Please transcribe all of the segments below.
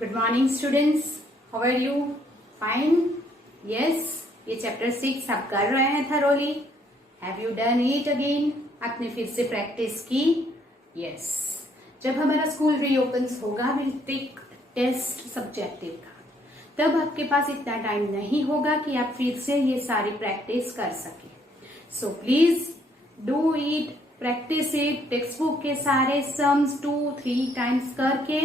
Good morning students, how are you? Fine? Yes, ये chapter 6 आप कर रहे हैं thoroughly. Have you done it again? आपने फिर से प्रैक्टिस की? यस. जब हमारा स्कूल रीओपन होगा, विल टेक टेस्ट सब्जेक्टिव का, तब आपके पास इतना टाइम नहीं होगा कि आप फिर से ये सारी प्रैक्टिस कर सके. So please do it, practice it. Text book के सारे सम्स 2-3 टाइम्स करके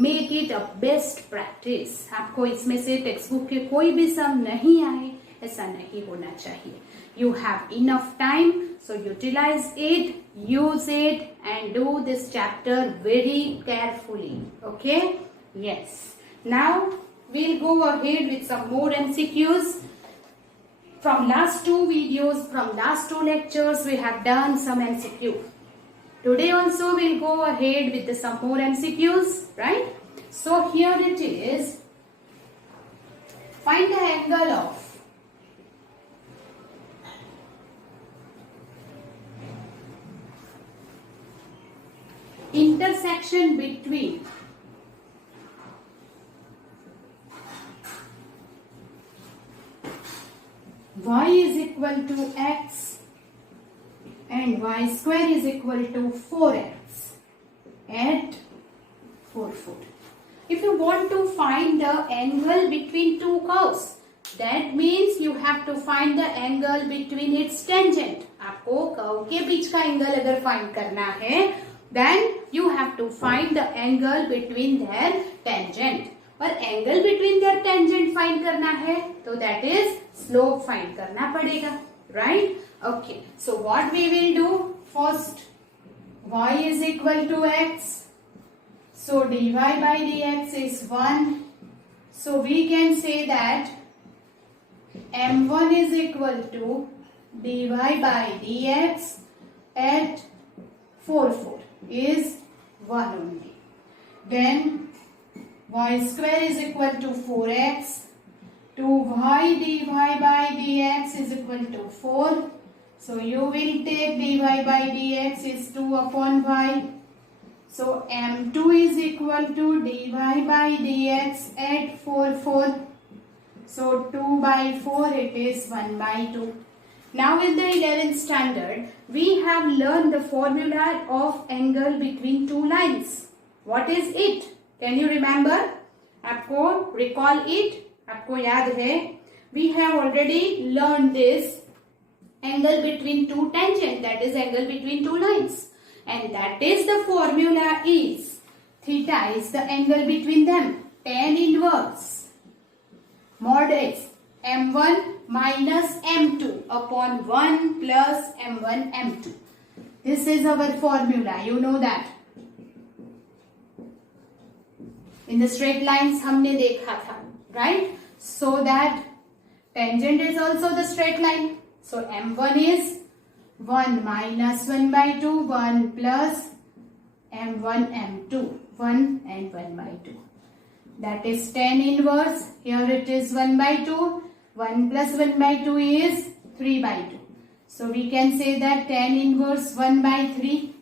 make it a best practice. आपको इसमें से टेक्स्ट बुक के कोई भी सम नहीं आए, ऐसा नहीं होना चाहिए. You have enough time, so utilise it, use it and do this chapter very carefully. Okay? Yes. Now we'll go ahead with some more MCQs. From last 2 videos, from last 2 lectures, we have done some MCQ. Today also we'll go ahead with some more MCQs, right? So here it is. Find the angle of intersection between y is equal to x and y square is equal to 4x at 4 foot. If you want to find the angle between two curves, that means you have to find the angle between its tangent. आपको curve के बीच का angle अगर find करना है, then you have to find the angle between their tangent. और angle between their tangent find करना है तो दैट इज स्लोप फाइंड करना पड़ेगा, right? Okay, so what we will do first, y is equal to x, so dy by dx is 1, so we can say that m1 is equal to dy by dx at 4 foot is 1 only. Then y square is equal to 4x, 2y dy by dx is equal to 4. So you will take dy by dx is 2 upon y. So m2 is equal to dy by dx at 4. So 2 by 4 it is 1 by 2. Now in the 11th standard we have learned the formula of angle between two lines. What is it? Can you remember? आपको recall it? आपको याद है? We have already learned this angle between two tangent, that is angle between two lines, and that is the formula is theta is the angle between them, tan inverse mod x m1 minus m2 upon 1 plus m1 m2. This is our formula, you know that. In the straight lines हमने देखा था, right? So that tangent is also the straight line. So m1 is 1 minus 1 by 2, 1 plus m1 m2, 1 and 1 by 2. That is tan inverse. Here it is 1 by 2. 1 plus 1 by 2 is 3 by 2. So we can say that tan inverse 1 by 3.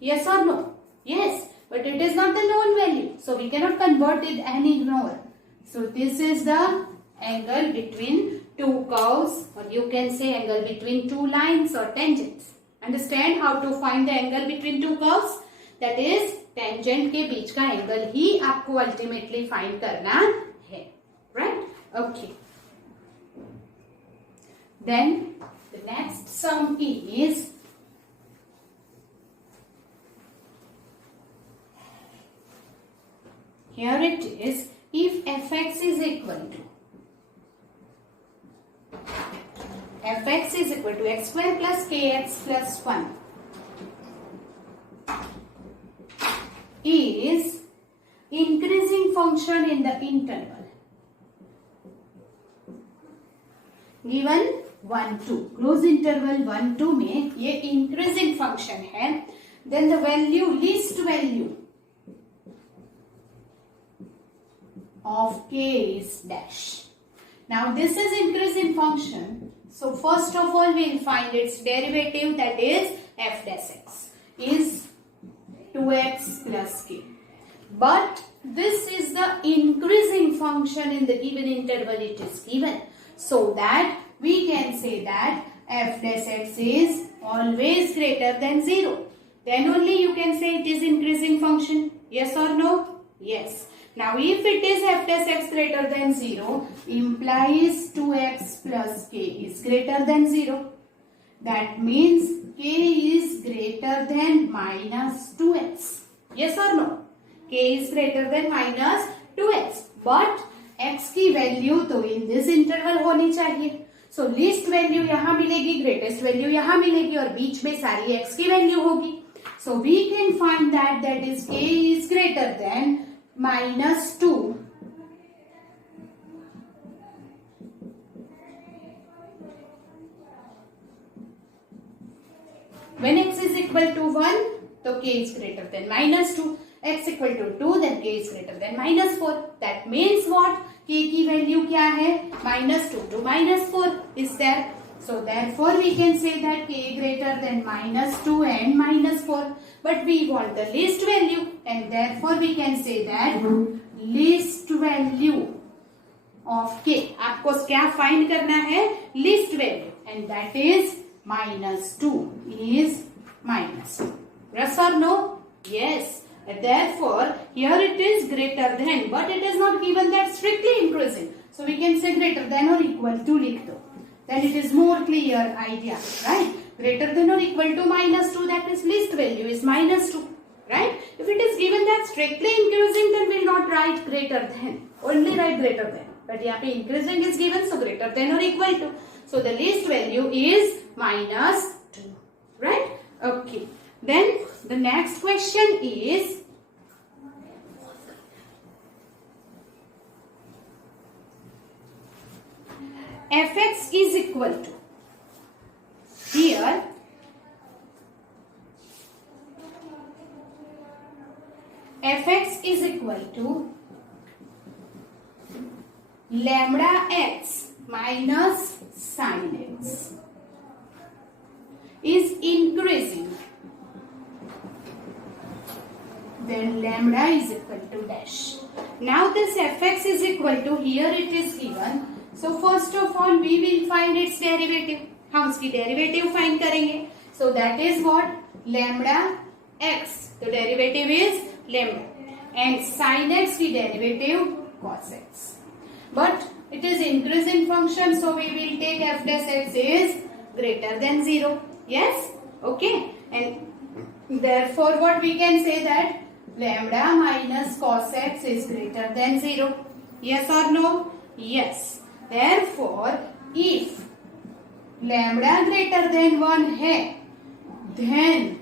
Yes or no? Yes. But it is not the known value, so we cannot convert it anymore. So this is the angle between two curves, or you can say angle between two lines or tangents. Understand how to find the angle between two curves? That is tangent के बीच का angle ही आपको ultimately find करना है, right? Okay. Then the next sum is here it is, if fx is equal to x square plus kx plus 1 is increasing function in the interval given 1-2, close interval 1-2 में ये increasing function है, then the value, least value of k is dash. Now this is increasing function, so first of all we will find its derivative, that is f dash x is 2x plus k. But this is the increasing function in the given interval it is given, so that we can say that f dash x is always greater than 0. Then only you can say it is increasing function. Yes or no? Yes. Now if it is f dash x greater than 0, implies 2x plus k is greater than 0. That means k is greater than minus 2x. Yes or no? k is greater than minus 2x. But x की value तो in this interval होनी चाहिए. सो least value यहाँ मिलेगी, greatest value यहाँ मिलेगी और बीच में सारी x की वैल्यू होगी. So we can find that is k is greater than minus 2 when x is equal to 1 तो k is greater than minus 2, x equal to 2 then k is greater than minus 4. That means what? k की value क्या है? minus 2 to minus 4 is there. So therefore we can say that k greater than minus 2 and minus 4. But we want the least value and therefore we can say that least value of k. आपको क्या find करना है? least value and that is minus 2 is minus 2. Yes or no? Yes. Therefore here it is greater than, but it is not given that strictly increasing. So we can say greater than or equal to लिख दो. Then it is more clear idea, right? Greater than or equal to minus 2, that is least value is minus 2, right? If it is given that strictly increasing, then we will not write greater than, only write greater than. But यहाँ पे increasing is given, so greater than or equal to. So the least value is minus 2, right? Okay. Then the next question is, fx is equal to, here fx is equal to lambda x minus sin x is increasing, then lambda is equal to dash. Now this fx is equal to, here it is given. So first of all we will find its derivative. हम उसकी derivative find करेंगे. So that is what? Lambda x. The derivative is lambda. And sin x की derivative cos x. But it is increasing function, so we will take f dash x is greater than 0. Yes? Okay. And therefore what we can say that lambda minus cos x is greater than 0. Yes or no? Yes. Therefore, if lambda greater than 1 है, then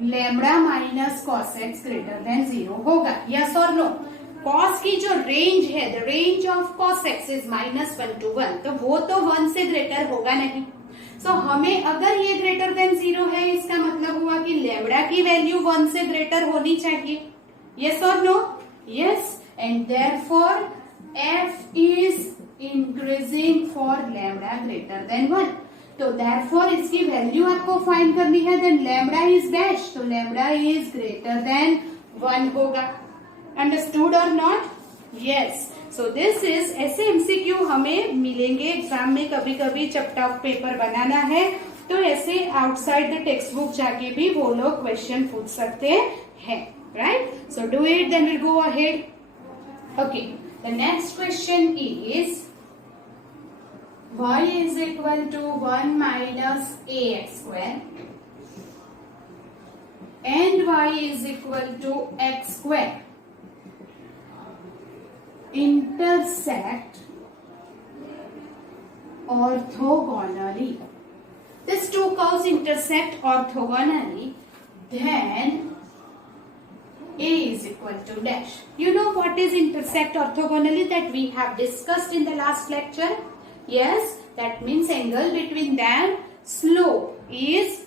lambda minus cos x greater than 0 होगा. Yes or no? Cos की जो range है, the range of cos x is minus 1 to 1, तो वो तो 1 से greater होगा नहीं. So हमें अगर ये greater than 0 है, इसका मतलब हुआ कि lambda की value 1 से greater होनी चाहिए. Yes or no? Yes. And therefore f is increasing for lambda greater than 1. तो therefore इसकी वैल्यू आपको फाइंड करनी है. then lambda is dash, तो lambda is greater than 1 होगा. Understood or not? Yes. So this is ऐसे MCQ हमें मिलेंगे एग्जाम में. कभी कभी चैप्टर पेपर बनाना है तो ऐसे आउटसाइड द टेक्स्ट बुक जाके भी वो लोग क्वेश्चन पूछ सकते हैं. Right? So do it, then will go ahead. Okay, the next question is y is equal to 1 minus ax square and y is equal to x square intersect orthogonally. These two curves intersect orthogonally, then a is equal to dash. You know what is intersect orthogonally, that we have discussed in the last lecture. Yes, that means angle between them, slope is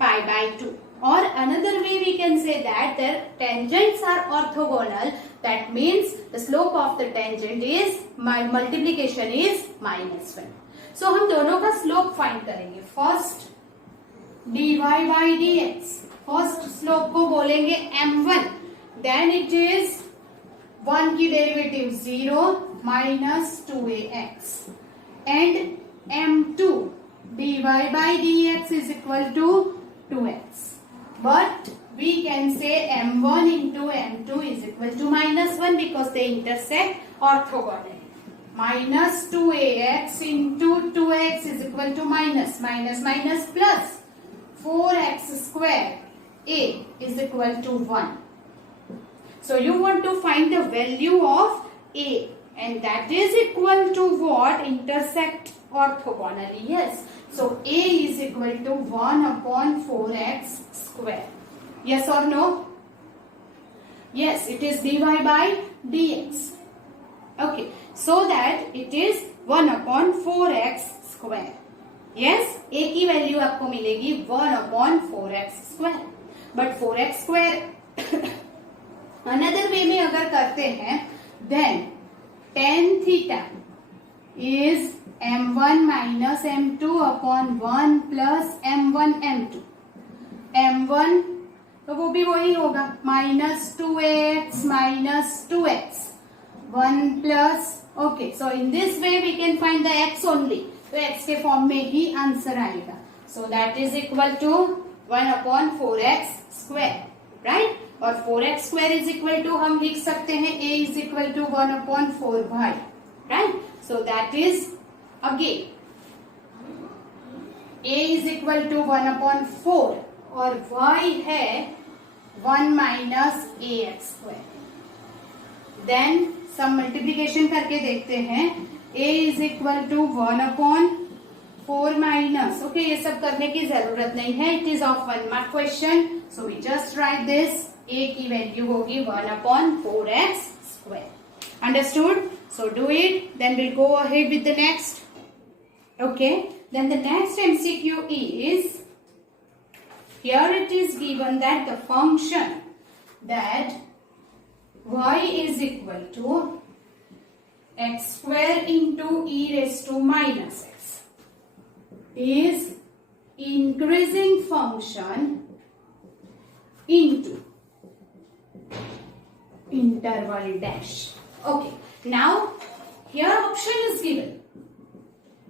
pi by 2. Or another way we can say that their tangents are orthogonal. That means the slope of the tangent is, multiplication is minus 1. So हम दोनों का slope find करेंगे. First dy by dx. First slope को बोलेंगे m1. then it is 1 की derivative 0 minus 2ax and m2 dy by dx is equal to 2x. But we can say m1 into m2 is equal to minus 1 because they intersect orthogonally. Minus 2ax into 2x is equal to minus plus 4x square a is equal to 1. So you want to find the value of a, and that is equal to what? Intersect orthogonally. Yes. So a is equal to 1 upon 4x square. Yes or no? Yes, it is dy by dx. Okay. So that it is 1 upon 4x square. Yes, a की value आपको मिलेगी 1 upon 4x square. But 4x square another way में अगर करते हैं then tan theta is m1 minus m2 upon 1 plus m1 m2. m1 तो वो भी वही होगा minus 2ax minus 2x 1 plus. Okay, so in this way we can find the x only. तो x के फॉर्म में ही आंसर आएगा. So that is equal to 1 upon 4x square, right? और 4x square is equal to हम लिख सकते हैं a is equal to 1 upon 4y, right? So that is again a is equal to 1 upon 4 और y है 1 minus ax square. Then सब multiplication करके देखते हैं a is equal to 1 upon 4 minus. Okay, ये सब करने की जरूरत नहीं है. It is of 1 mark question. So we just write this. a की वैल्यू होगी 1 upon 4x square. Understood? So do it. Then we'll go ahead with the next. Okay. Then the next MCQ is, here it is given that the function that y is equal to x square into e raised to minus x is increasing function into interval dash. Okay, now here option is given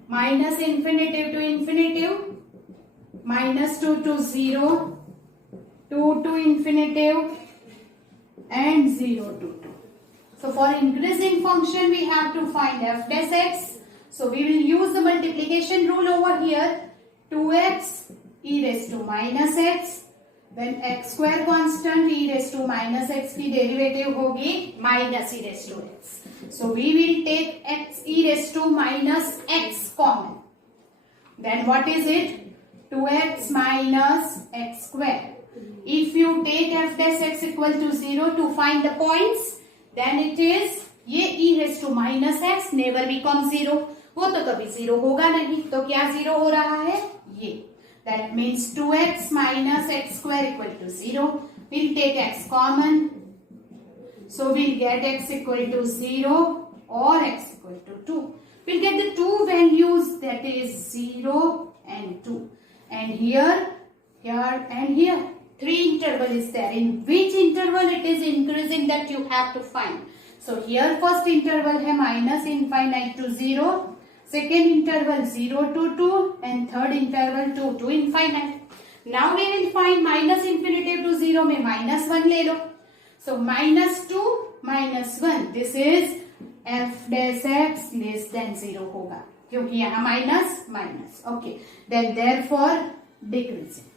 minus infinitive to infinitive, minus 2 to 0, 2 to infinitive and 0 to 2. So for increasing function we have to find f dash x. So we will use the multiplication rule over here. 2x e raised to minus x. When x square constant e raised to minus x की derivative होगी minus e raised to x. So we will take x e raised to minus x common. Then what is it? 2x minus x square. If you take f dash x equal to 0 to find the points, then it is ये e raised to minus x never become 0. वो तो कभी 0 होगा नहीं. तो क्या 0 हो रहा है? ये. That means 2x minus x square equal to 0. We'll take x common. So we'll get x equal to 0 or x equal to 2. We'll get the two values, that is 0 and 2. And here and here. 3 interval is there. In which interval it is increasing, that you have to find. So here first interval है minus infinite to 0. Second interval 0 to 2 and third interval 2 to infinite. Now we will find minus infinitive to 0 में minus 1 ले लो. So minus 2 minus 1. This is f dash x less than 0 होगा. क्योंकि यहाँ minus. Okay. Then therefore decreasing.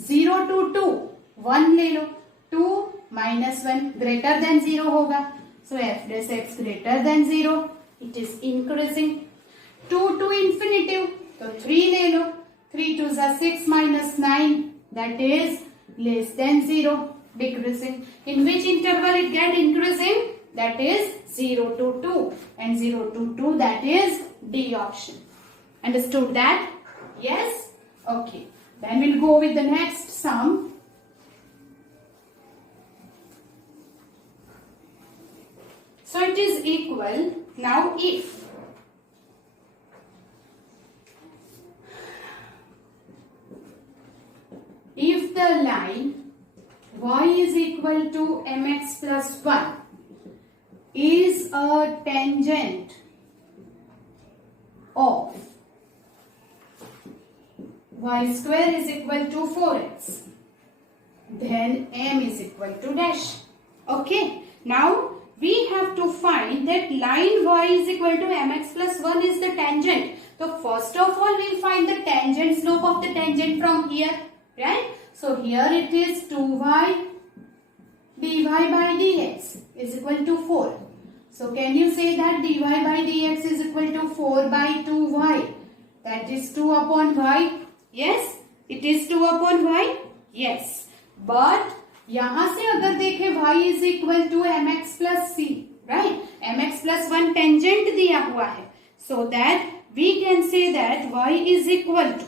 0 to 2. 1 ले लो. 2 minus 1 greater than 0 होगा. So f dash x greater than 0. It is increasing. 2 to infinitive, तो 3 ले लो. 3 to 6 minus 9, that is less than 0, decreasing. In which interval it get increasing? That is 0 to 2 and 0 to 2, that is D option. Understood that? Yes? Okay. Then we'll go with the next sum. So it is equal. Now if the line y is equal to mx plus 1 is a tangent of y square is equal to 4x, then m is equal to dash. Okay, now we have to find that line y is equal to mx plus 1 is the tangent. So first of all we'll find the tangent slope of the tangent from here, right? So here it is 2y dy by dx is equal to 4. So can you say that dy by dx is equal to 4 by 2y? That is 2 upon y. Yes, it is 2 upon y. Yes, but यहाँ से अगर देखें y is equal to mx plus c, right? mx plus 1 tangent दिया हुआ है, so that we can say that y is equal to.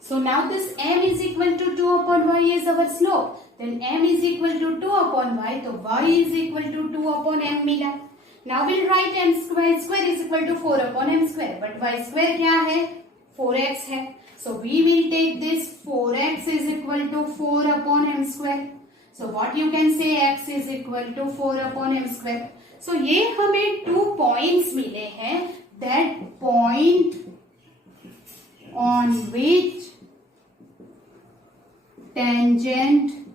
So now this m is equal to 2 upon y is our slope. Then m is equal to 2 upon y, so y is equal to 2 upon m मिला. Now we'll write m square is equal to 4 upon m square. But y square क्या है? 4x है. So we will take this 4x is equal to 4 upon m square. So what you can say x is equal to 4 upon m square. So ये हमें 2 points मिले हैं. That point on which tangent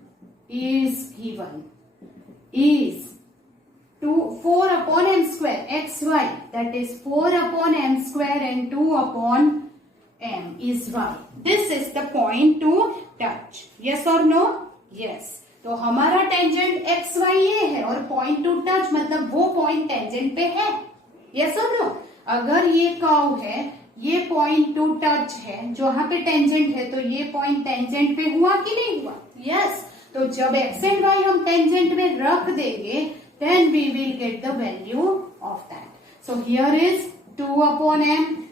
is given is 4 upon m square xy, that is 4 upon m square and 2 upon m is y. This is the point to touch. Yes or no? Yes. तो हमारा tangent x Y ये है और point two touch मतलब वो point tangent पे है. Yes और नो? अगर ये कर्व है, ये पॉइंट टू टच है, जहाँ पे टेंजेंट है, तो ये पॉइंट टेंजेंट पे हुआ कि नहीं हुआ? यस. तो जब एक्स एंड वाई हम टेंजेंट में रख देंगे, then we will get the value of that. So here is 2 upon m,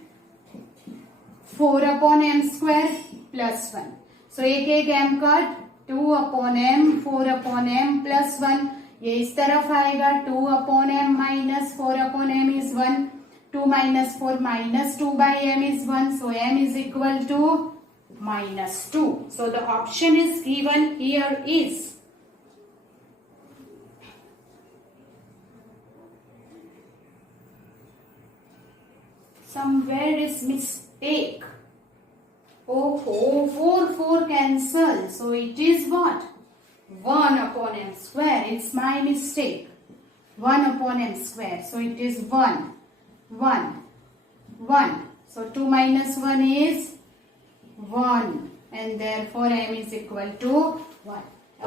4 upon m square plus 1. So एक m cut 2 upon m, 4 upon m plus 1. ये इस तरफ आएगा 2 upon m minus 4 upon m is 1. 2 minus 4 minus 2 by m is 1. So m is equal to minus 2. So the option is given here is somewhere is mistake. Oh, 4 cancel. So it is what? 1 upon m square. It's my mistake. 1 upon m square. So it is 1. 1. 1. So 2 minus 1 is 1. And therefore m is equal to 1.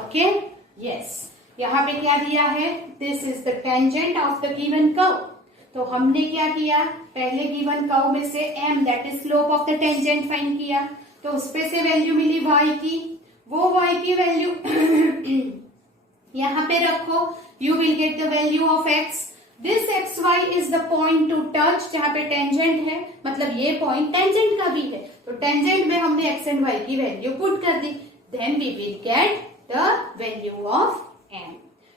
Okay? Yes. यहाँ पे क्या दिया है? This is the tangent of the given curve. तो हमने क्या किया? पहले गिवन कर्व में से m that is slope of the tangent find किया. तो उसपे से वैल्यू मिली y की. वो y की वैल्यू यहाँ पे रखो. You will get the value of x. This xy is the point two touch जहाँ पे टेंजेंट है, मतलब ये पॉइंट टेंजेंट का भी है. तो टेंजेंट में हमने x एंड y की वैल्यू पुट कर दी. Then we will get the value of m.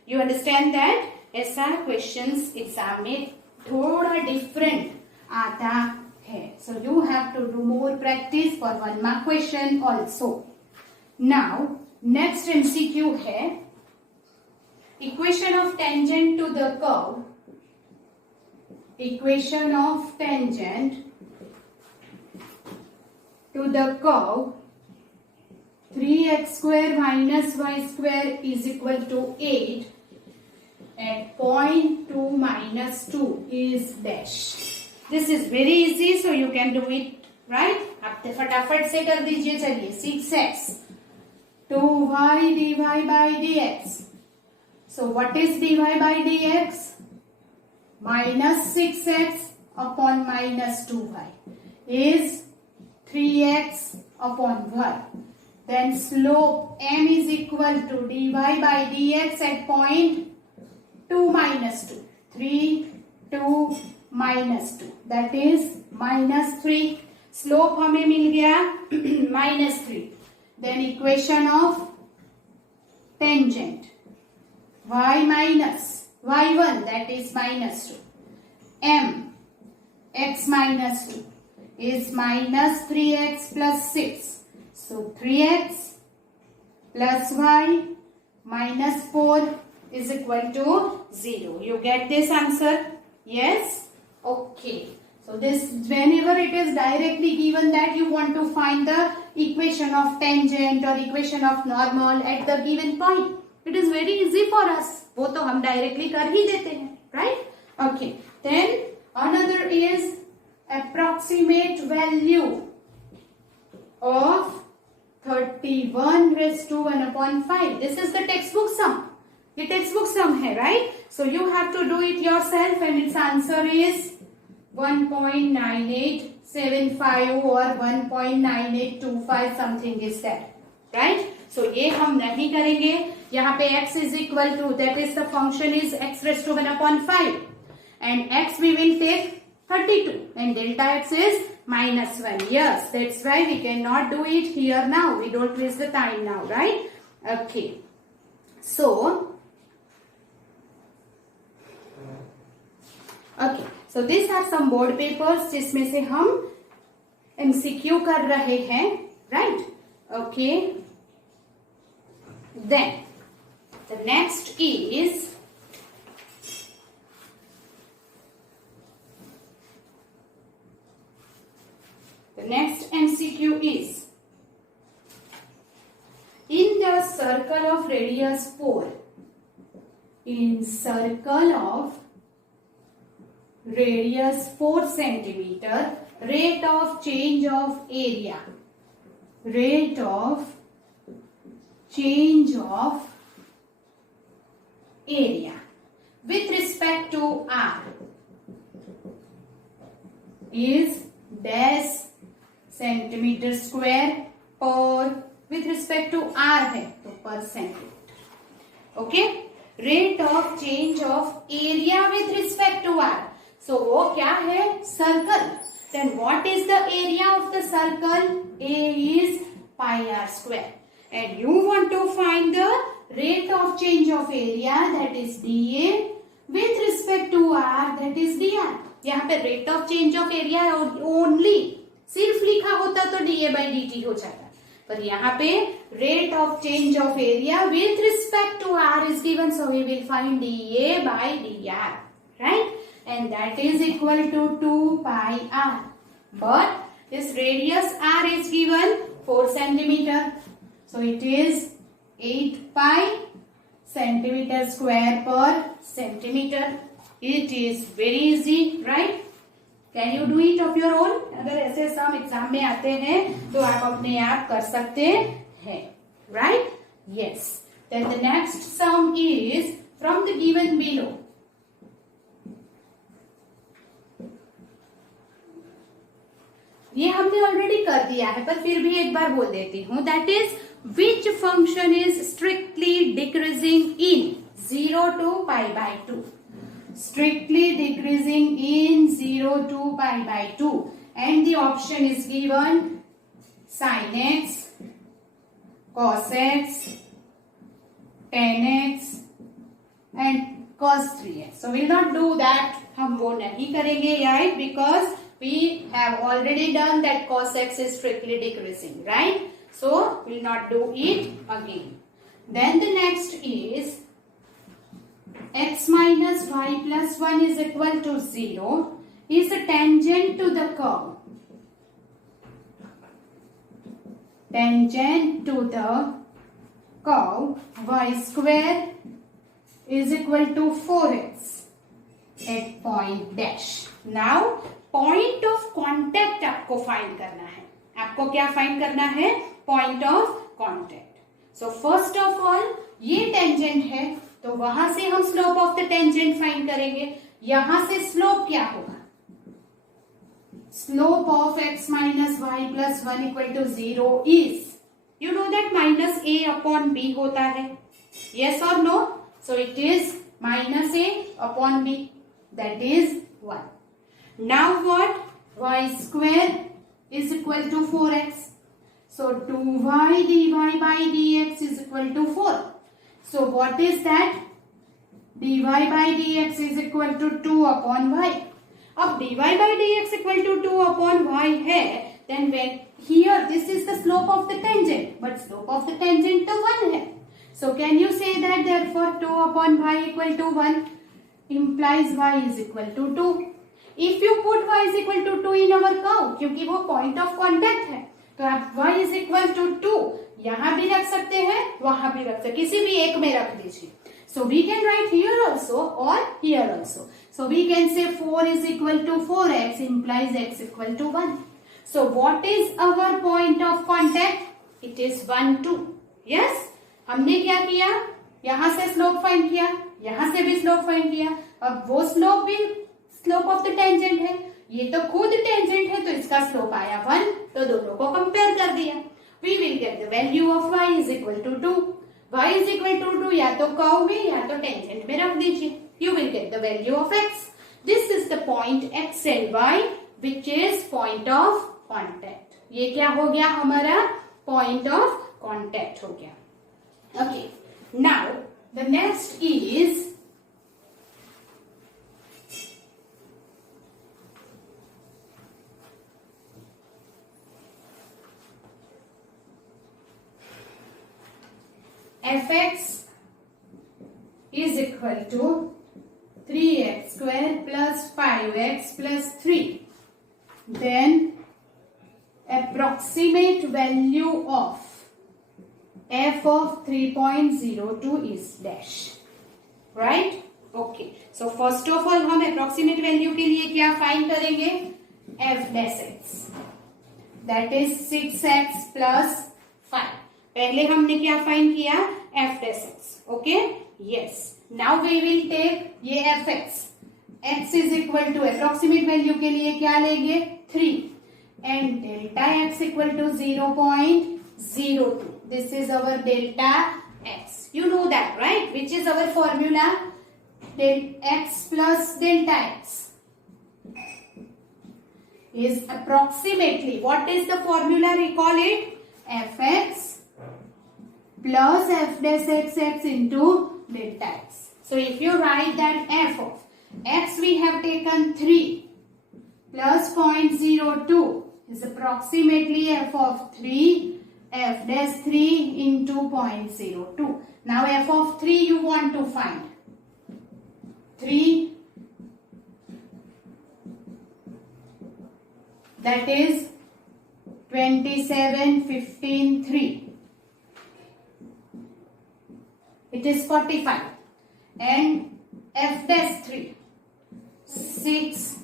You understand that? ऐसा क्वेश्चंस एग्जाम में थोड़ा डिफरेंट आता है. So you have to do more practice for 1 mark question also. Now next MCQ है equation of tangent to the curve. Equation of tangent to the curve 3x square minus y square is equal to 8 at point 2 minus 2 is dash. This is very easy, so you can do it, right? आप फटाफट से कर दीजिए. चलिए 6x 2y dy by dx. So what is dy by dx? Minus 6x upon minus 2y is 3x upon y. Then slope m is equal to dy by dx at point 2 minus 2. 3, 2, minus 2. That is minus 3. Slope हमें मिल गया minus 3. Then equation of tangent. Y minus y1 that is minus 2. M x minus 2 is minus 3x plus 6. So 3x plus y minus 4 is equal to 0. You get this answer? Yes? Okay. So this, whenever it is directly given that you want to find the equation of tangent or equation of normal at the given point, it is very easy for us. वो तो हम directly कर ही देते हैं, right? Okay. Then another is approximate value of 31 raised to 1 upon 5. This is the textbook sum. The textbook sum है, right? So you have to do it yourself, and its answer is 1.9875 or 1.9825 something is that, right? So ये हम नहीं करेंगे. यहाँ पे x is equal to, that is the function is x raised to 1 upon 5, and x we will take 32 and delta x is minus 1. Yes, that's why we cannot do it here now. We don't waste the time now, right? Okay. So these are some board papers जिसमें से हम MCQ कर रहे हैं, right? Okay. Then the next is MCQ is, in the circle of radius 4, in circle of radius 4 centimeter, rate of change of area, rate of change of area with respect to r is dash centimeter square per, with respect to r है तो per centimeter. Okay, rate of change of area with respect to r. So वो क्या है? Circle. Then what is the area of the circle? A is pi r square. And you want to find the rate of change of area, that is dA, with respect to r, that is dr. यहाँ पे rate of change of area only, सिर्फ लिखा होता तो dA by dt हो जाता, पर यहाँ पे rate of change of area with respect to r is given, so we will find dA by dr, right? And that is equal to 2 pi r. But this radius r is given 4 centimeter. So it is 8 pi centimeter square per centimeter. It is very easy, right? Can you do it of your own? अगर ऐसे सम exam में आते हैं तो आप अपने आप कर सकते हैं, right? Yes. Then the next sum is from the given below. ये हमने ऑलरेडी कर दिया है, पर फिर भी एक बार बोल देती हूँ. That is which function is strictly decreasing in 0 to pi by 2. Strictly decreasing in 0 to pi by 2. And the option is given sin x, cos x, tan x and cos 3x. So we will not do that. हम वो नहीं करेंगे, right? Because we have already done that cos x is strictly decreasing, right? So we will not do it again. Then the next is x minus y plus 1 is equal to 0 is a tangent to the curve. Tangent to the curve y square is equal to 4x at point dash. Now point of contact आपको find करना है. आपको क्या find करना है? Point of contact. So first of all ये tangent है तो वहां से हम slope of the tangent find करेंगे. यहां से slope क्या होगा? Slope of x minus y plus 1 equal to 0 is, you know that minus a upon b होता है. Yes or no? So it is minus a upon b, that is 1. Now what? Y square is equal to 4x. So 2y dy by dx is equal to 4. So what is that? dy by dx is equal to 2 upon y. अब dy by dx equal to 2 upon y है, then when here this is the slope of the tangent, but slope of the tangent तो 1 So can you say that therefore 2 upon y equal to 1 implies y is equal to 2. If you put y is equal to 2 in our curve, क्योंकि वो point of contact है, तो आप y is equal to 2 यहाँ भी रख सकते हैं, वहां भी रख सकते हैं, किसी भी एक में रख दीजिए. So we can write here also or here also. So we can say 4 is equal to 4x implies x equal to 1. So what is our point of contact? It is 1, 2. Yes? हमने क्या किया? यहाँ से slope find किया, यहाँ से भी slope find किया. अब वो स्लोप भी स्लोप ऑफ द टेंजेंट है, ये तो खुद टेंजेंट है, तो इसका स्लोप आया 1, तो दोनों को कंपेयर कर दिया. We will get the value of y is equal to 2. y is equal to 2 या तो कर्व में या तो टेंजेंट में रख दीजिए. You will get the value of x. This is the point x and y which is point of contact. ये क्या हो गया? हमारा पॉइंट ऑफ कॉन्टेक्ट हो गया. Okay, now the next is fx is equal to 3x square plus 5x plus 3. Then approximate value of f of 3.02 is dash. Right? Okay. So first of all हम approximate value के लिए क्या find करेंगे? f dash x. That is 6x plus 5. पहले हमने क्या find किया? f dash x. Okay? Yes. Now we will take ये fx. x is equal to approximate value के लिए क्या लेंगे? 3. And delta x equal to 0.02. This is our delta x. You know that, right? Which is our formula? Del x plus delta x is approximately, what is the formula? Recall it. fx plus f dash x into delta x. So if you write that f of x we have taken 3 plus 0.02 is approximately f of 3 f dash 3 into 0.02. Now f of 3 you want to find. 3 that is 27, 15, 3. It is 45. And f dash 3 6,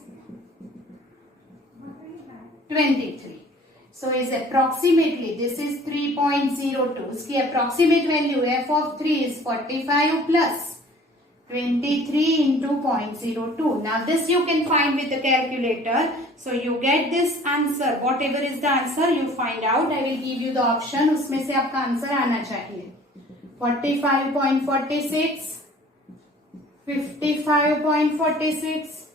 23. So is approximately, this is 3.02. इसकी approximate value f of 3 is 45 plus 23 into 0.02. Now this you can find with the calculator. So you get this answer. Whatever is the answer you find out. I will give you the option. उसमें से आपका answer आना चाहिए. 45.46, 55.46,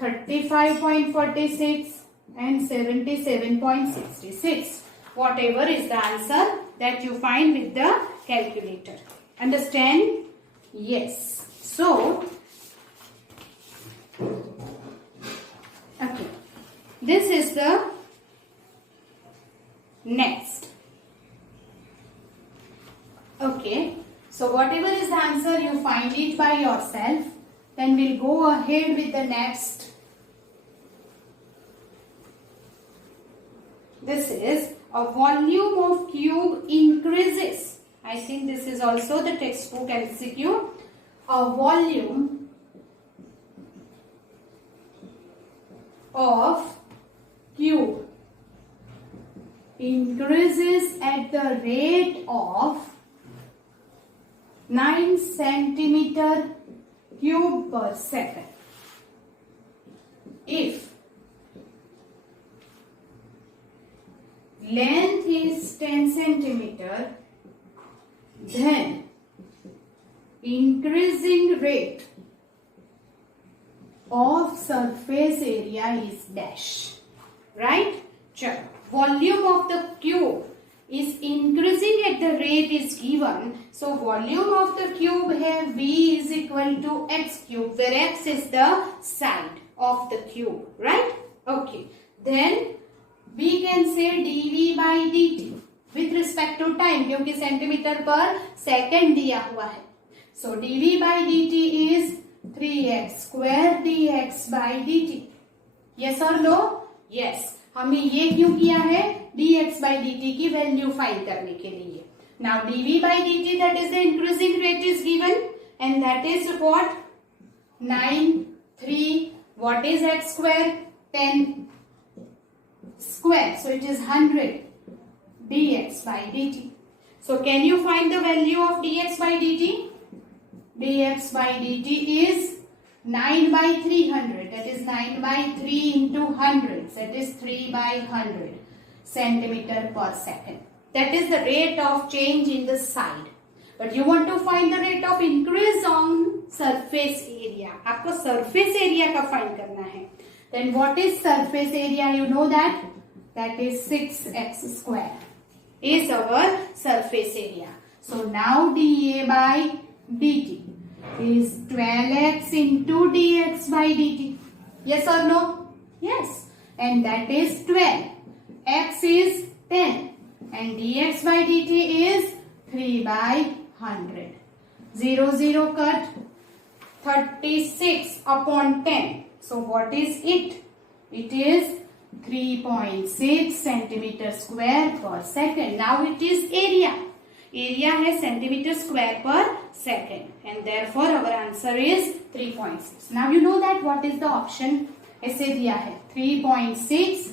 35.46. and 77.66. Whatever is the answer that you find with the calculator. Understand? Yes. So, okay. This is the next. Okay. So, whatever is the answer, you find it by yourself. Then we'll go ahead with the next. This is a volume of cube increases. I think this is also the textbook MCQ. A volume of cube increases at the rate of 9 centimeter cube per second. If length is 10 centimeter, then increasing rate of surface area is dash. Right? Check. Volume of the cube is increasing at the rate is given. So volume of the cube here V is equal to x cube, where x is the side of the cube. Right? Okay. Then we can say dV by dt. With respect to time, क्योंकि centimetre पर second दिया हुआ है. सो dv by dt is 3x square dx by dt. yes or no? yes. हमने ये क्यों किया है? dx by dt की वैल्यू फाइंड करने के लिए. now dv by dt, that is the increasing rate is given, and that is what? 9, 3. what is x square? 10 square. so it is 100 dx by dt. so can you find the value of dx by dt? dx by dt is 9 by 300, that is 9 by 3 into 100, that is 3 by 100 centimeter per second. That is the rate of change in the side. But you want to find the rate of increase on surface area. आपको surface area का find करना है. Then what is surface area? You know that? That is 6x square is our surface area. So now dA by dt is 12x into dx by dt. Yes or no? Yes. And that is 12. X is 10. And dx by dt is 3 by 100. 0, 0 cut. 36 upon 10. So what is it? It is 3.6 centimeter square per second. Now it is area. Area है centimeter square per second, and therefore our answer is 3.6. Now you know that what is the option? ऐसे दिया है 3.6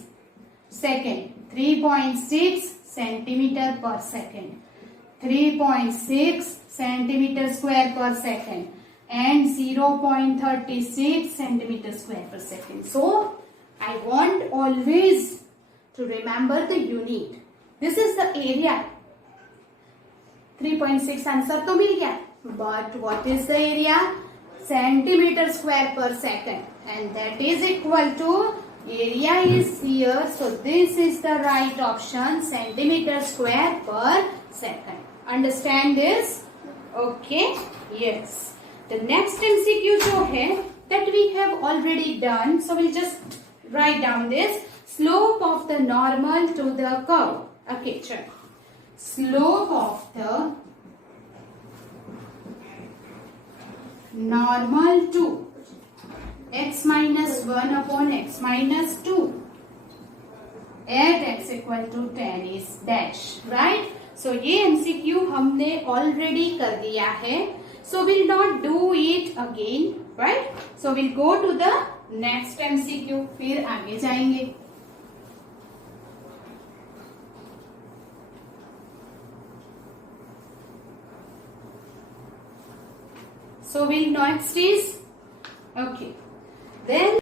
second, 3.6 centimeter per second, 3.6 centimeter square per second, and 0.36 centimeter square per second. So I want always to remember the unit. This is the area. 3.6 answer तो मिल गया, but what is the area? Centimeter square per second, and that is equal to area is here, so this is the right option, centimeter square per second. Understand this? Okay. Yes. The next MCQ जो है that we have already done, so we'll just write down this. Slope of the normal to the curve. Okay, check. Slope of the normal to x minus 1 upon x minus 2 at x equal to 10 is dash, right? So ये MCQ हमने already कर दिया है, so we'll not do it again, right? So we'll go to the next MCQ, फिर आगे जाएंगे. So we'll next is, okay, then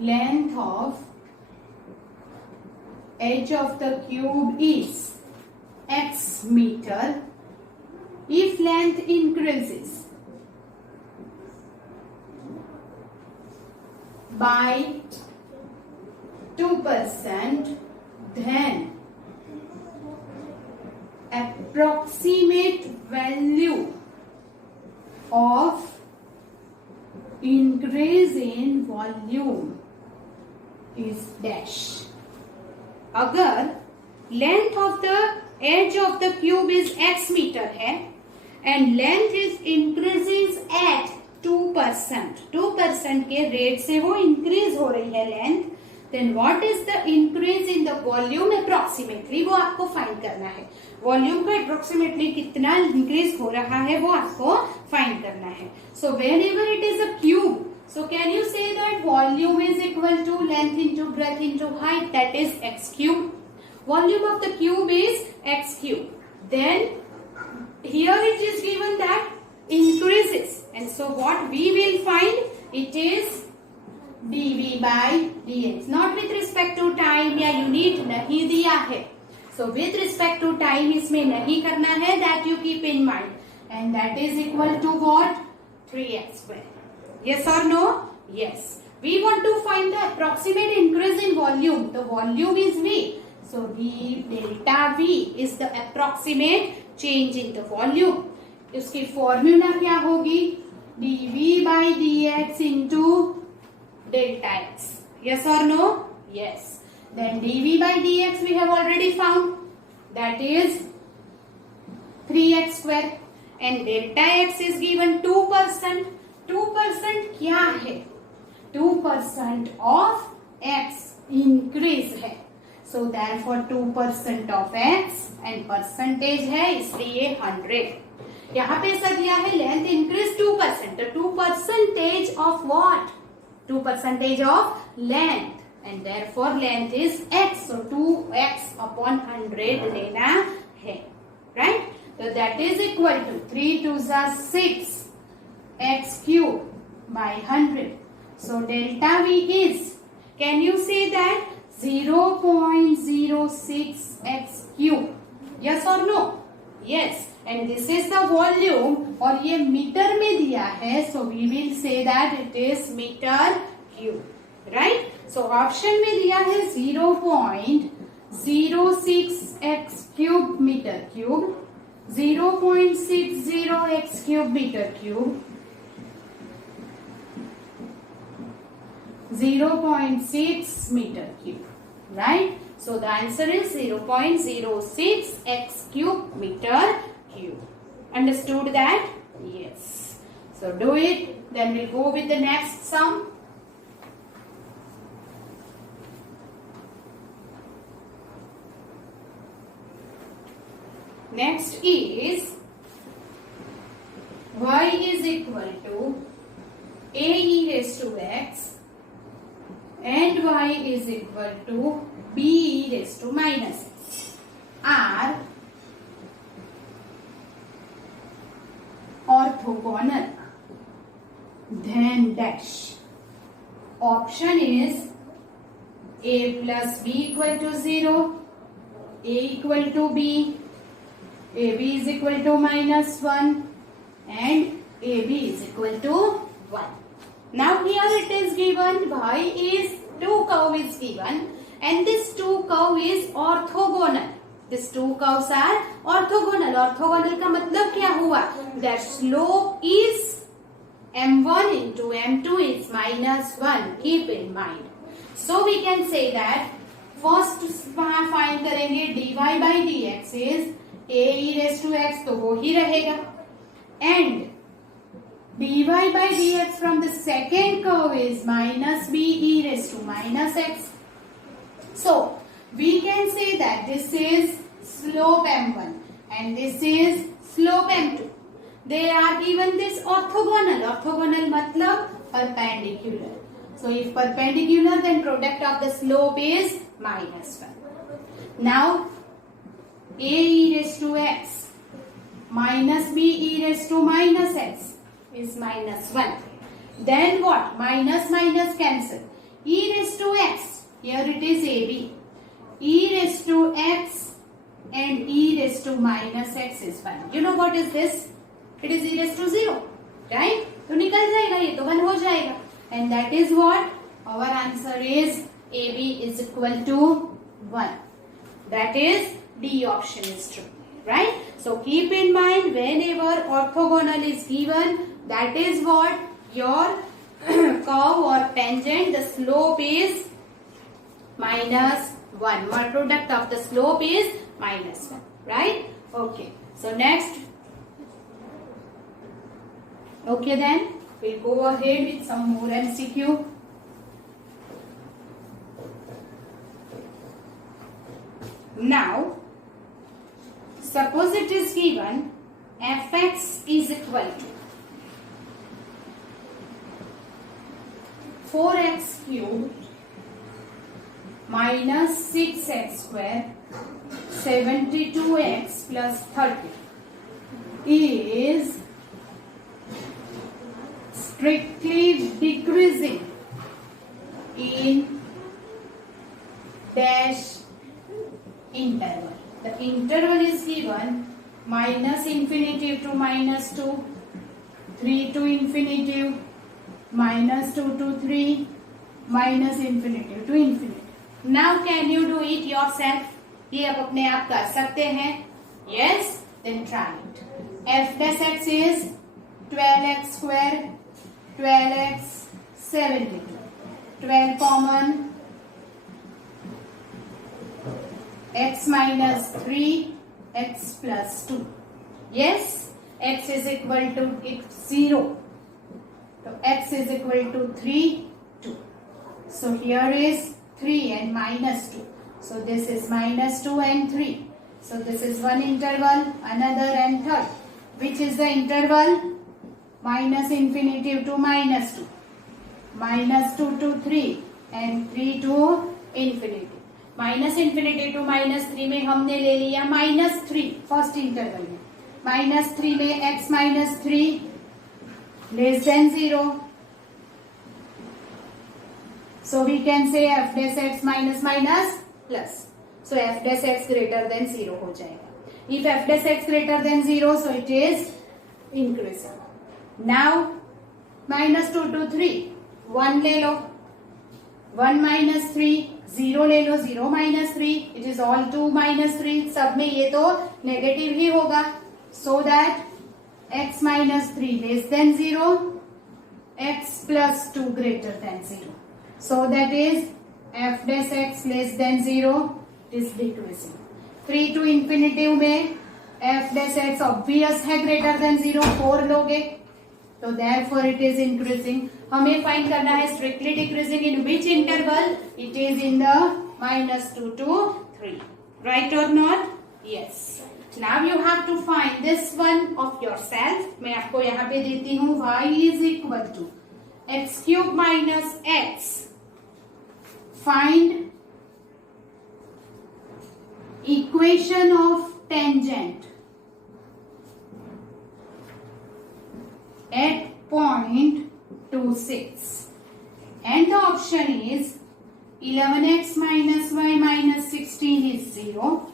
length of edge of the cube is x meter. If length increases by 2%, then approximate value of increase in volume is dash. अगर length of the edge of the cube is x meter है and length is increases at 2%, 2% के rate से वो increase हो रही है length, then what is the increase in the volume approximately, वो आपको find करना है. वॉल्यूम का approximately कितना increase हो रहा है वो आपको find करना है. So whenever it is a cube, so can you say that volume is equal to length into breadth into height, that is x cube. Volume of the cube is x cube. Then here it is given that increases, and so what we will find, it is dv by dx. Not with respect to time या unit नहीं दिया है. So with respect to time इसमें नहीं करना है, that you keep in mind, and that is equal to what? 3x square. Yes or no? Yes. We want to find the approximate increase in volume. The volume is V. So V delta V is the approximate change in the volume. उसकी formula क्या होगी? dv by dx into delta x. Yes or no? Yes. Then dv by dx we have already found, that is 3x square, and delta x is given 2%. 2% क्या है? 2% of x increase है. So therefore 2% of x and percentage है, इसलिए 100. यहाँ पे ऐसा दिया है length increase 2%. तो 2% of what? 2% of length. And therefore length is x. So 2x upon 100 लेना है. Right? So that is equal to 3 2s are 6 x cube by 100. So delta V is, can you say that 0.06 x cube? Yes or no? Yes. And this is the volume, और ये metre में दिया है, so we will say that it is meter cube. Right? So option में दिया है 0.06 x cube meter cube, 0.60 x cube meter cube, 0.6 meter cube. Right? So the answer is 0.06 x cube meter cube. Understood that? Yes. So do it. Then we'll go with the next sum. Next is y is equal to a e raised to x and y is equal to b e raised to minus x are orthogonal, then dash. Option is a plus b equal to 0, a equal to b, ab is equal to minus 1 and ab is equal to 1. Now here it is given y is 2 curve is given and this 2 curve is orthogonal. These two curves are orthogonal. Orthogonal का मतलब क्या हुआ? Their slope is m1 into m2 is minus 1. Keep in mind. So we can say that first find करेंगे dy by dx is a e raised to x, तो वो ही रहेगा, and dy by dx from the second curve is minus b e raised to minus x. So we can say that this is slope m1 and this is slope m2. They are given this orthogonal. Orthogonal matlab perpendicular. So if perpendicular, then product of the slope is minus 1. Now a e raised to x minus b e raised to minus x is minus 1. Then what? Minus minus cancel. E raised to x, here it is ab. E raised to x and e raised to minus x is 1. You know what is this? It is e raised to 0. Right? तो निकल जाएगा, ये तो 1 हो जाएगा. And that is what? Our answer is ab is equal to 1. That is D option is true. Right? So keep in mind, whenever orthogonal is given, that is what your curve or tangent, the slope is minus 1. What product of the slope is minus 1. Right? Okay. So next. Okay then. We'll go ahead with some more MCQ. Now, suppose it is given fx is equal to 4x cubed minus 6x square 72x plus 30 is strictly decreasing in dash interval. The interval is given minus infinitive to minus 2, 3 to infinitive, minus 2 to 3, minus infinitive to infinitive. Now can you do it yourself? ये आप अपने आप कर सकते हैं. Yes? Then try it. F dash x is 12x square, 12x 72. 12 common, x minus 3 x plus 2. Yes, x is equal to 0. So x is equal to 3 2. So here is 3 and minus 2. So this is minus 2 and 3. So this is one interval, another and third. Which is the interval? Minus infinity to minus 2. Minus 2 to 3 and 3 to infinity. Minus infinity to minus 3 में हमने ले लिया minus 3 first interval में. Minus 3 में x minus 3 less than 0. So we can say f dash x minus minus plus. So f dash x greater than 0 हो जाएगा. If f dash x greater than 0, so it is increasing. Now minus 2 to 3 1 ले लो. 1 minus 3 0 ले लो. 0 minus 3 it is all 2 minus 3. सब में ये तो negative ही होगा. So that x minus 3 less than 0, x plus 2 greater than 0. So that is f dash x less than 0 is decreasing. 3 to infinitive में f dash x obvious है greater than 0. 4 लोगे तो therefore it is increasing. हमें find करना है strictly decreasing in which interval? It is in the minus 2 to 3. Right or not? Yes. Now you have to find this one of yourself. मैं आपको यहाँ पे देती हूँ y is equal to x cube minus x. Find equation of tangent at point 26 and the option is 11x minus y minus 16 is 0,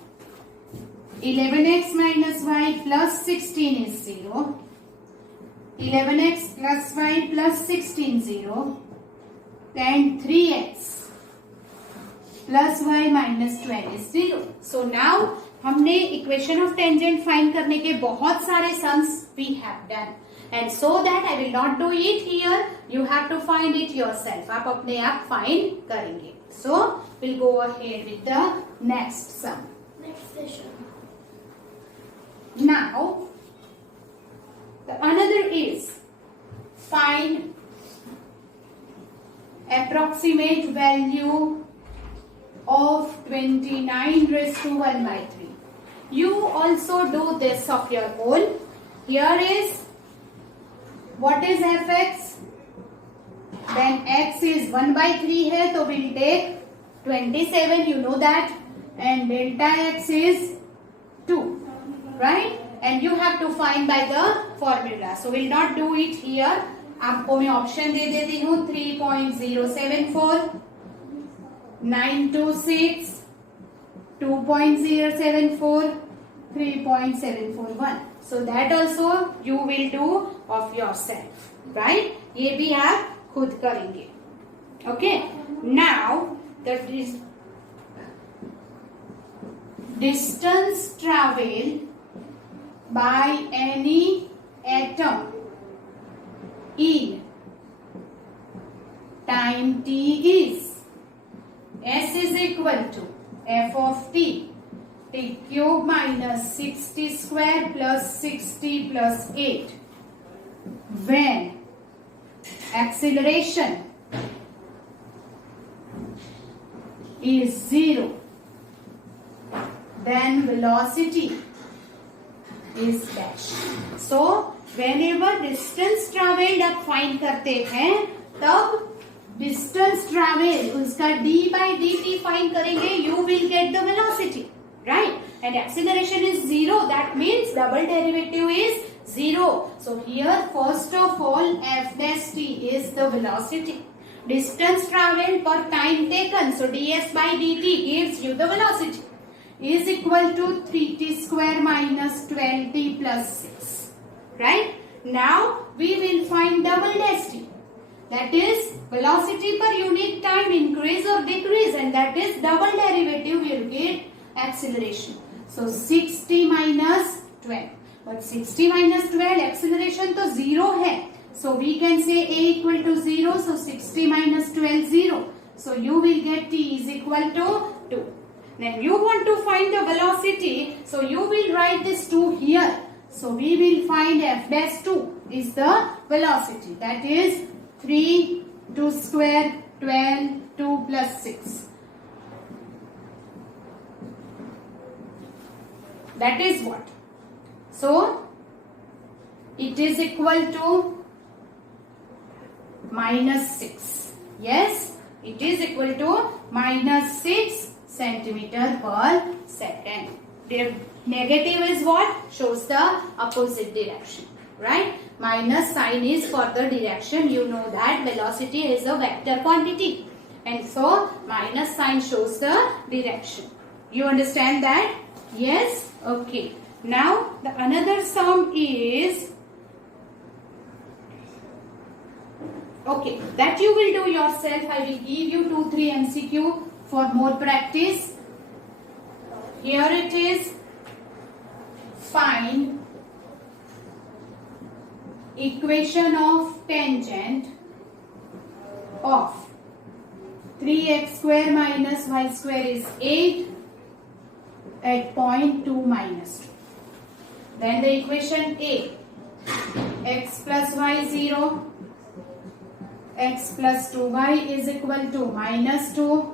11x minus y plus 16 is 0, 11x plus y plus 16 0 and 3x plus y minus 12 is 0. So now हमने equation of tangent find करने के बहुत सारे sums we have done. And so that I will not do it here, you have to find it yourself. आप अपने आप find करेंगे. So we'll go ahead with the next sum. Next session. Now the another is find approximate value of 29 raised to 1 by 3. You also do this of your own. Here is what is fx? Then x is 1 by 3 है तो we'll take 27, you know that, and delta x is 2, right? And you have to find by the formula. So we'll not do it here. आपको मैं option दे देती हूँ 3.074, 926, 2.074, 3.741. So that also you will do of yourself, right? ये भी आप खुद करेंगे. Okay. Now the distance traveled by any atom in time t is S is equal to f of t cube minus 60 square plus 60 plus 8 when acceleration is 0, then velocity is dash. So whenever distance traveled आप find करते हैं तब distance travel उसका d by dt find करेंगे, you will get the velocity, right? And acceleration is 0, that means double derivative is 0. So here first of all f dash t is the velocity. Distance traveled per time taken, so ds by dt gives you the velocity, is equal to 3t square minus 12t plus 6, right? Now we will find double dash t, that is velocity per unit time increase or decrease, and that is double derivative will get acceleration. So 60 minus 12, but 60 minus 12 acceleration तो 0 है, so we can say a equal to 0, so 60 minus 12 0, so you will get t is equal to 2. Then you want to find the velocity, so you will write this 2 here. So we will find f dash 2 is the velocity. That is 3, 2 square, 12, 2 plus 6. That is what? So it is equal to minus 6. Yes, it is equal to minus 6 centimeter per second. The negative is what? Shows the opposite direction, right? Minus sign is for the direction. You know that velocity is a vector quantity, and so minus sign shows the direction. You understand that? Yes? Okay. Now the another sum is, okay, that you will do yourself. I will give you 2-3 MCQ for more practice. Here it is. Find equation of tangent of 3x square minus y square is 8 at point 2 minus 2. Then the equation A, x plus y 0, x plus 2y is equal to minus 2,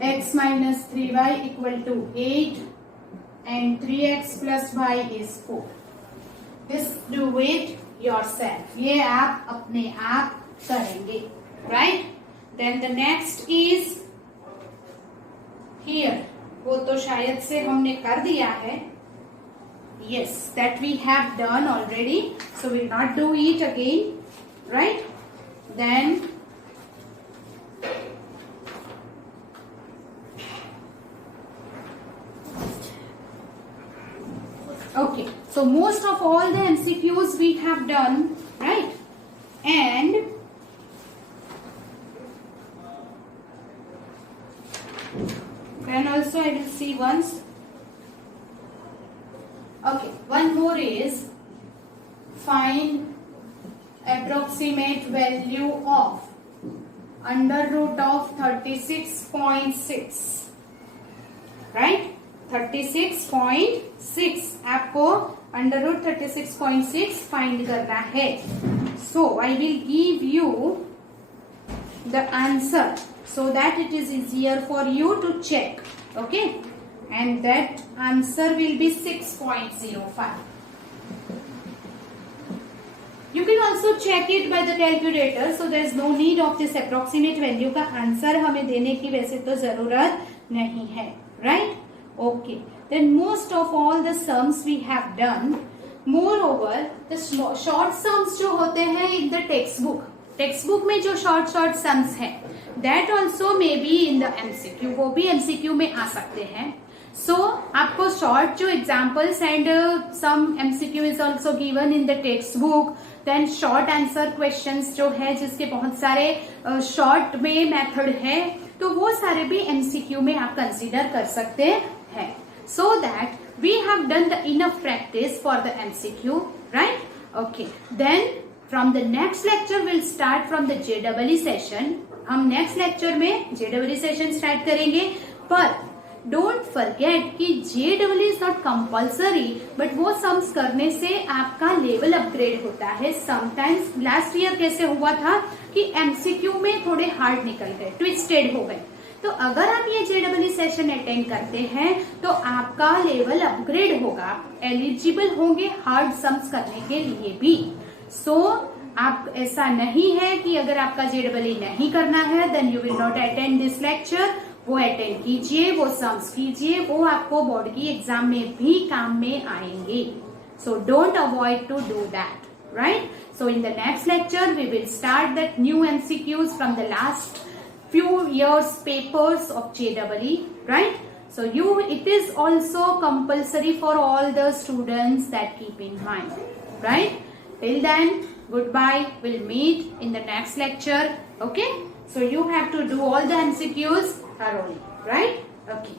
x minus 3y equal to 8, and 3x plus y is 4. This do it yourself. ये आप अपने आप करेंगे, right? Then the next is here. वो तो शायद से हमने कर दिया है. Yes, that we have done already. So we will not do it again, right? Then okay, so most of all the MCQs we have done, right? And then also I will see once. Okay, one more is find approximate value of under root of 36.6, right? 36.6 आपको under root 36.6 find करना है. So I will give you the answer so that it is easier for you to check. Okay, and that answer will be 6.05. You can also check it by the calculator, so there is no need of this approximate value का answer हमें देने की वैसे तो जरूरत नहीं है, right? Okay, then most of all the sums we have done. Moreover, the short sums जो होते हैं in the textbook में जो short sums हैं, that also may be in the MCQ. वो भी MCQ में आ सकते हैं. So आपको short जो examples and some MCQ is also given in the textbook. Then short answer questions जो है जिसके बहुत सारे short में method है, तो वो सारे भी MCQ में आप consider कर सकते हैं. So that we have done the enough practice for the MCQ, right? Okay. Then from the next lecture we'll start from the JEE session. हम next lecture में JEE session start करेंगे. पर don't forget कि JEE is not compulsory, but वो sums करने से आपका level upgrade होता है. Sometimes last year कैसे हुआ था कि MCQ में थोड़े hard निकल गए, twisted हो गए. तो अगर आप ये JEE सेशन अटेंड करते हैं तो आपका लेवल अपग्रेड होगा, आप एलिजिबल होंगे हार्ड सम्स करने के लिए भी. सो आप ऐसा नहीं है कि अगर आपका JEE नहीं करना है then you will not attend this lecture. वो अटेंड कीजिए, वो सम्स कीजिए, वो आपको बोर्ड की एग्जाम में भी काम में आएंगे. So don't avoid to do that, right? So in the next lecture we will start that new MCQs from the last few years papers of JEE, right? So it is also compulsory for all the students, that keep in mind, right? Till then, goodbye. We'll meet in the next lecture. Okay? So you have to do all the MCQs thoroughly, right? Okay.